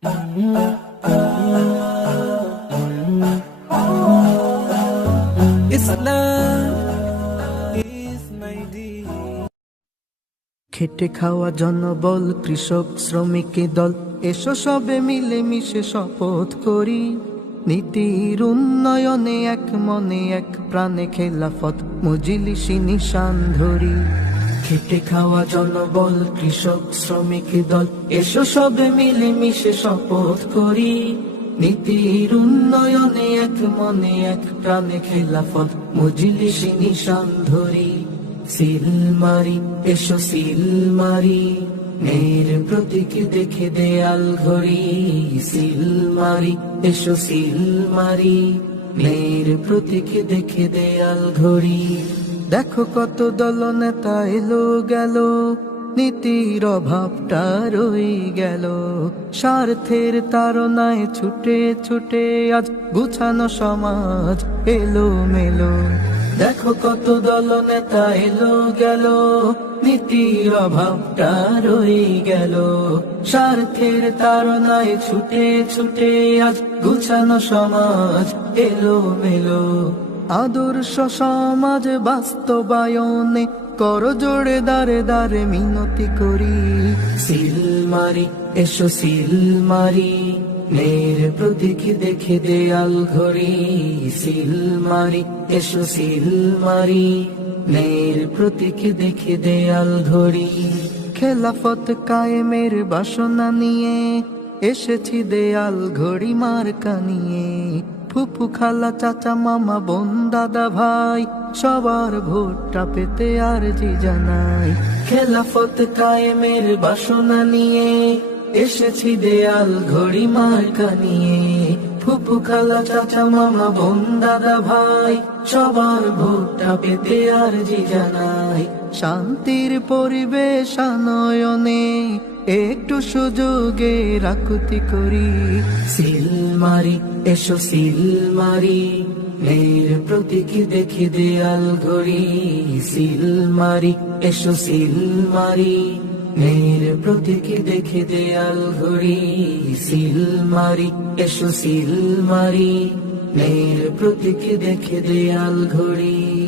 খেটে খাওয়া জনবল কৃষক শ্রমিক দল এসো সবে মিলে মিশে শপথ করি নীতির উন্নয়নে এক মনে এক প্রাণে খেলাফত মজিলিসি নিশান ধরি খেটে খাওয়া জনবল কৃষক শ্রমিক দল এসো সবে মিলে মিশে শপথ করি নীতির উন্নয়নে এক মনে এক প্রাণে খেলাফত মজলিসি নিশান ধরি সিলমারি এসো সিলমারি মারি মেয়ের প্রতীক দেখে দেয়াল ঘড়ি সিলমারি এসো সিলমারি মারি মেয়ের প্রতীক দেখে দেয়াল ঘড়ি দেখো কত দল নেতা এলো গেল নীতির অভাবটা রই গেল স্বার্থের নাই ছুটে ছুটে আজ গুছানো সমাজ এলো মেলো দেখো কত দল নেতা এলো গেল নীতির অভাবটা রই গেল স্বার্থের নাই ছুটে ছুটে আজ গুছানো সমাজ এলো মেলো আদর্শ সমাজ বাস্তবায়নে কর জোড়ে দারে দারে মিনতি করি সিল মারি এসো সিল মারি মেয়ের প্রতীক দেখে দেয়াল ঘড়ি সিল মারি এসো সিল মারি মেয়ের প্রতীক দেখে দেয়াল ঘড়ি খেলাফত কায়েমের বাসনা নিয়ে এসেছি দেয়াল ঘড়ি মার্কা নিয়ে ফুপু খালা চাচা মামা বোন দাদা ভাই সবার ভোটটা পেতে আর জি জানাই খেলাফত কায়েমের বাসনা নিয়ে এসেছি দেয়াল ঘড়ি মার্কা নিয়ে ফুপু খালা চাচা মামা বোন দাদা ভাই সবার ভোটটা পেতে আর জি জানাই শান্তির পরিবেশ নয়নে একটু সুযোগে রাকুতি করি সিলমারি এসো সিলমারি মেয়ের প্রতীক দেখি দেয়াল ঘড়ি সিলমারি এসো সিলমারি মেয়ের প্রতীক দেখি দেয়াল ঘড়ি সিলমারি এসো সিলমারি মেয়ের প্রতীক দেখি দেয়াল ঘড়ি